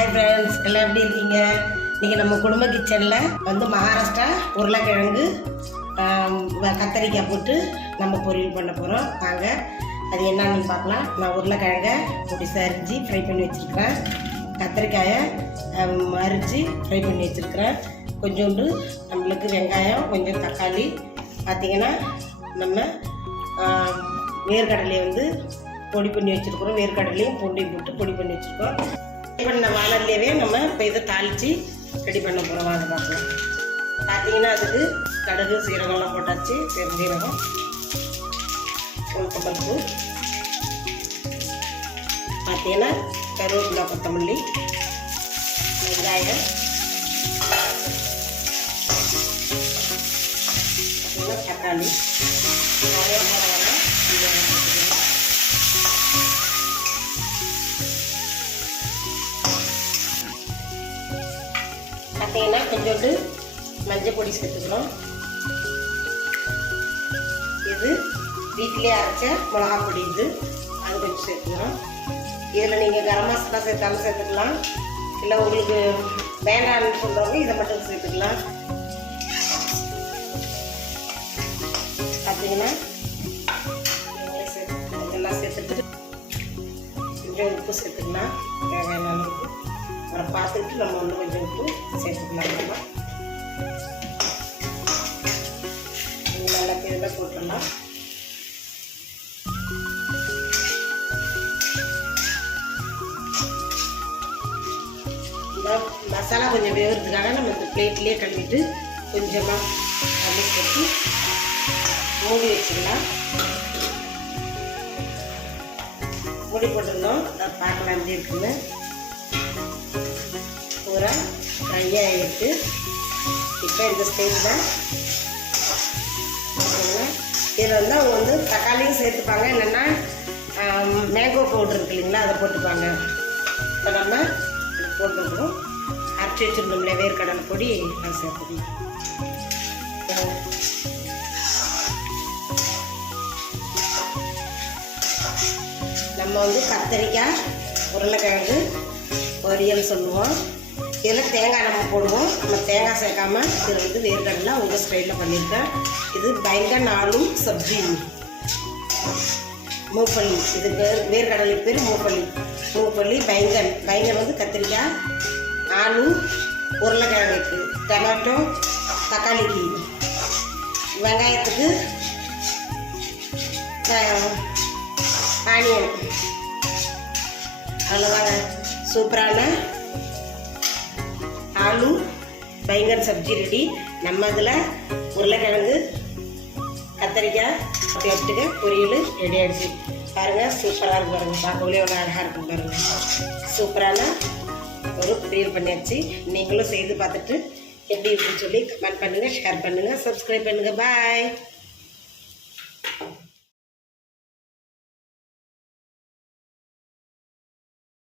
Hi friends, எல்லாம் எப்படி இருக்கீங்க? இன்றைக்கி நம்ம குடும்ப கிச்சனில் மகாராஷ்டிரா உருளைக்கிழங்கு கத்தரிக்காய் போட்டு நம்ம பொரியல் பண்ண போகிறோம். வாங்க அது என்னன்னு பார்க்கலாம். நான் உருளைக்கிழங்கை பொடிசாக அரிஞ்சு ஃப்ரை பண்ணி வச்சுருக்கிறேன். கத்திரிக்காயை அரிஞ்சு ஃப்ரை பண்ணி வச்சுருக்கிறேன். கொஞ்சோண்டு நம்மளுக்கு வெங்காயம், கொஞ்சம் தக்காளி. பார்த்திங்கன்னா நம்ம வேர்க்கடலையை பொடி பண்ணி வச்சுருக்குறோம். வேர்க்கடலையும் பூண்டையும் போட்டு பொடி பண்ணி வச்சுருக்கோம். பண்ண வானல்லையவே நம்ம இப்போ இதை தாளித்து ரெடி பண்ண போகிறோம். வாங்க பார்க்கலாம். பார்த்தீங்கன்னா அதுக்கு கடுகு சீரகம்லாம் போட்டாச்சு. பெருஞ்சீரகம், உளுத்தம்பருப்பு, பார்த்தீங்கன்னா கருவேப்பிலை, கொத்தமல்லி, வெங்காயம், தக்காளி நிறைய போடுறோம். பார்த்தீங்கன்னா கொஞ்சோண்டு மஞ்சள் பொடி சேர்த்துக்கிறோம். இது வீட்டிலே அரைச்ச மிளகா பொடி, அது கொஞ்சம் சேர்த்துக்கிறோம். இதில் நீங்கள் கரம் மசாலா சேர்த்தாலும் சேர்த்துக்கலாம், இல்லை உங்களுக்கு வேண்டாம்னு சொல்கிறவங்க இதை மட்டும் சேர்த்துக்கலாம். பார்த்தீங்கன்னா இதெல்லாம் சேர்த்துட்டு கொஞ்சம் உப்பு சேர்த்துக்கலாம். தேவையான அளவுக்கு அப்புறம் பார்த்துட்டு நம்ம கொஞ்சம் உப்பு சேர்த்துக்கலாம். நம்ம நல்லா இதில் போட்டுடலாம். இந்த மசாலா கொஞ்சம் வேகிறதுக்காக நம்ம இந்த பிளேட்லேயே கழுவிட்டு கொஞ்சமாக தண்ணி போட்டு மூடி வச்சுக்கலாம். மூடி போட்டுருந்தோம். பார்க்கலாம் எப்படி இருக்குன்னு. பூரா ஃப்ரையாக ஆகிட்டு இப்போ இந்த ஸ்டேஜில் இதில் அவங்க தக்காளியும் சேர்த்துப்பாங்க, இல்லைன்னா மேங்கோ பவுட்ரு இருக்கு இல்லைங்களா, அதை போட்டுப்பாங்க. இப்போ நம்ம போட்டுருக்கோம். அரைச்சி வச்சுருந்தோம்ல வேர்க்கடலை பொடி, அதை சேர்த்துக்கணும். நம்ம கத்திரிக்காய் உருளைக்கிழங்கு பொரியல் சொல்லுவோம். இதில் தேங்காய் நம்ம போடுவோம். நம்ம தேங்காய் சேர்க்காம இதில் வேர்க்கடலை உங்கள் ஸ்டைலில் பண்ணியிருக்கேன். இது பைங்கன் ஆலு சப்ஜி, மூப்பள்ளி. இது வேர்க்கடலை பேர் மூப்பள்ளி. மூப்பள்ளி பைங்கன். பைங்கன் கத்திரிக்காய், ஆலு உருளைக்கிழங்குக்கு, டொமேட்டோ தக்காளிக்கு, வெங்காயத்துக்கு ஆனியன். அவ்வளோதாங்க. சூப்பரான ஆலு பைங்கன் சப்ஜி ரெடி. நம்ம இதில் உருளைக்கிழங்கு கத்திரிக்காய் எடுத்துக்க பொரியல் ரெடி ஆகிடுச்சு. பாருங்கள், சூப்பராக இருக்கும். பாருங்கள், பார்க்கவே எவ்வளோ அழகாக இருக்கும். பாருங்கள், சூப்பரான ஒரு பொரியல் பண்ணியாச்சு. நீங்களும் செய்து பார்த்துட்டு எப்படி இருக்குன்னு சொல்லி கமெண்ட் பண்ணுங்கள், ஷேர் பண்ணுங்கள், சப்ஸ்கிரைப் பண்ணுங்கள். பாய்.